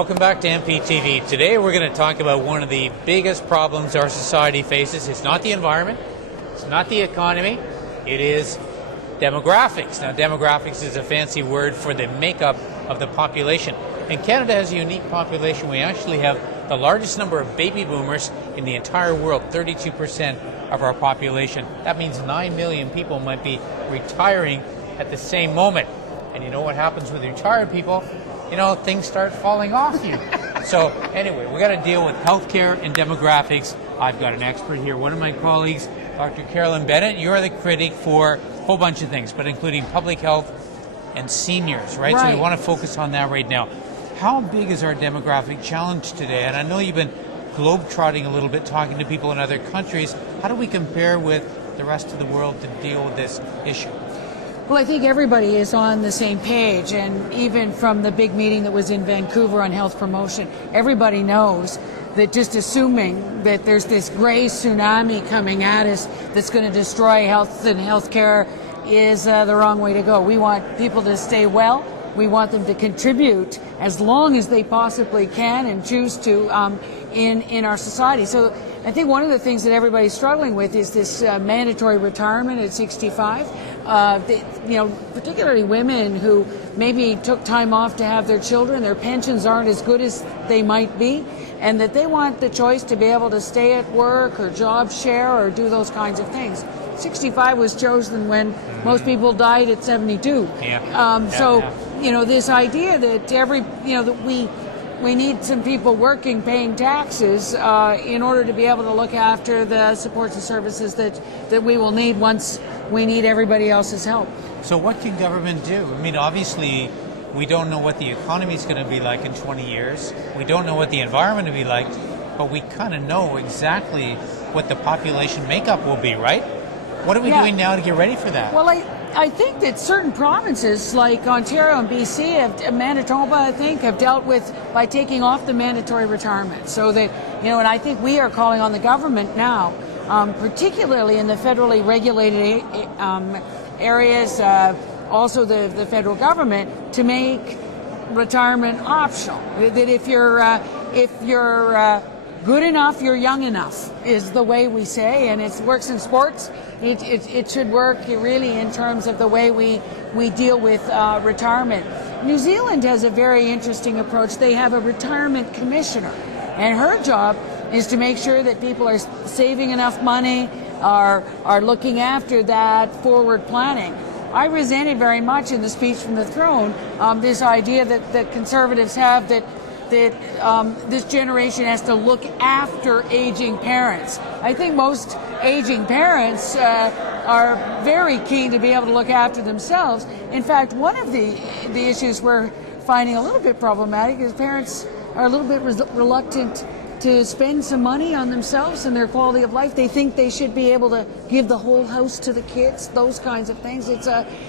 Welcome back to MPTV. Today we're going to talk about one of the biggest problems our society faces. It's not the environment, it's not the economy, it is demographics. Now, demographics is a fancy word for the makeup of the population. And Canada has a unique population. We actually have the largest number of baby boomers in the entire world, 32% of our population. That means 9 million people might be retiring at the same moment. And you know what happens with retired people? You know, things start falling off you. So anyway, we got to deal with healthcare and demographics. I've got an expert here, one of my colleagues, Dr. Carolyn Bennett. You're the critic for a whole bunch of things, but including public health and seniors, right? So we want to focus on that right now. How big is our demographic challenge today? And I know you've been globe-trotting a little bit, talking to people in other countries. How do we compare with the rest of the world to deal with this issue? Well, I think everybody is on the same page, and even from the big meeting that was in Vancouver on health promotion, everybody knows that just assuming that there's this gray tsunami coming at us that's going to destroy health and healthcare is the wrong way to go. We want people to stay well. We want them to contribute as long as they possibly can and choose to in our society. So I think one of the things that everybody's struggling with is this mandatory retirement at 65. Particularly women who maybe took time off to have their children, their pensions aren't as good as they might be, and that they want the choice to be able to stay at work or job share or do those kinds of things. 65 was chosen when most people died at 72. This idea that that we need some people working, paying taxes in order to be able to look after the supports and services that we will need once we need everybody else's help. So what can government do? I mean, obviously, we don't know what the economy is going to be like in 20 years. We don't know what the environment will be like, but we kind of know exactly what the population makeup will be, right? What are we doing now to get ready for that? Well, I think that certain provinces like Ontario and BC, Manitoba, I think, have dealt with by taking off the mandatory retirement. So that, and I think we are calling on the government now, particularly in the federally regulated areas, also the federal government, to make retirement optional. That if you're good enough, you're young enough, is the way we say, and it works in sports. It should work really in terms of the way we deal with retirement. New Zealand has a very interesting approach. They have a retirement commissioner, and her job is to make sure that people are saving enough money, are looking after that forward planning. I resented very much in the speech from the throne this idea that conservatives have that this generation has to look after aging parents. I think most aging parents are very keen to be able to look after themselves. In fact, one of the issues we're finding a little bit problematic is parents are a little bit reluctant to spend some money on themselves and their quality of life. They think they should be able to give the whole house to the kids, those kinds of things.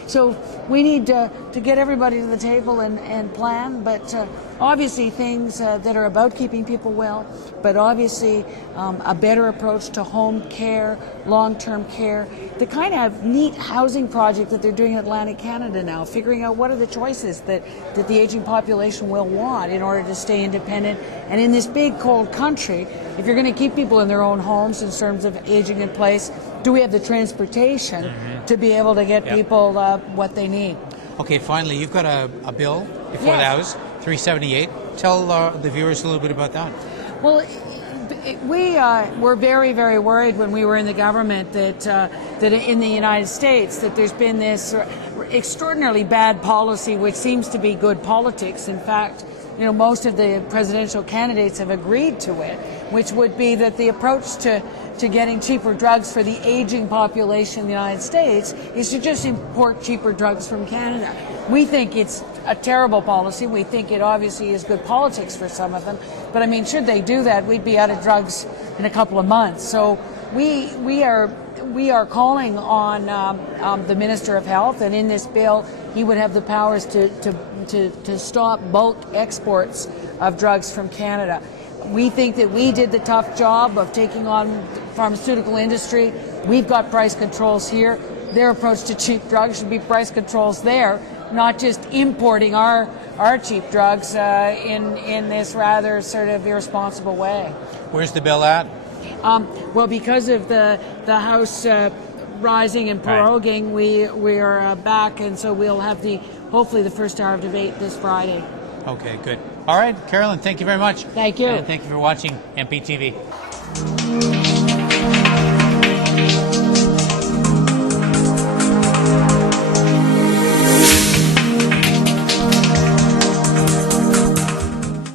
So we need to get everybody to the table and plan, but obviously things that are about keeping people well, but obviously a better approach to home care, long-term care, the kind of neat housing project that they're doing in Atlantic Canada now, figuring out what are the choices that the aging population will want in order to stay independent. And in this big cold country, if you're going to keep people in their own homes in terms of aging in place, do we have the transportation to be able to get people what they need? Okay, finally, you've got a bill before the House, 378. Tell the viewers a little bit about that. Well, we were very, very worried when we were in the government that in the United States that there's been this extraordinarily bad policy, which seems to be good politics. In fact, most of the presidential candidates have agreed to it, which would be that the approach to getting cheaper drugs for the aging population in the United States is to just import cheaper drugs from Canada. We think it's a terrible policy. We think it obviously is good politics for some of them. But I mean, should they do that, we'd be out of drugs in a couple of months. So we are calling on the Minister of Health, and in this bill, he would have the powers to stop bulk exports of drugs from Canada. We think that we did the tough job of taking on the pharmaceutical industry. We've got price controls here. Their approach to cheap drugs should be price controls there. not just importing our cheap drugs in this rather sort of irresponsible way. Where's the bill at? Well, because of the House rising and proroguing, we are back, and so we'll have hopefully the first hour of debate this Friday. Okay, good. All right, Carolyn, thank you very much. Thank you. And thank you for watching MPTV.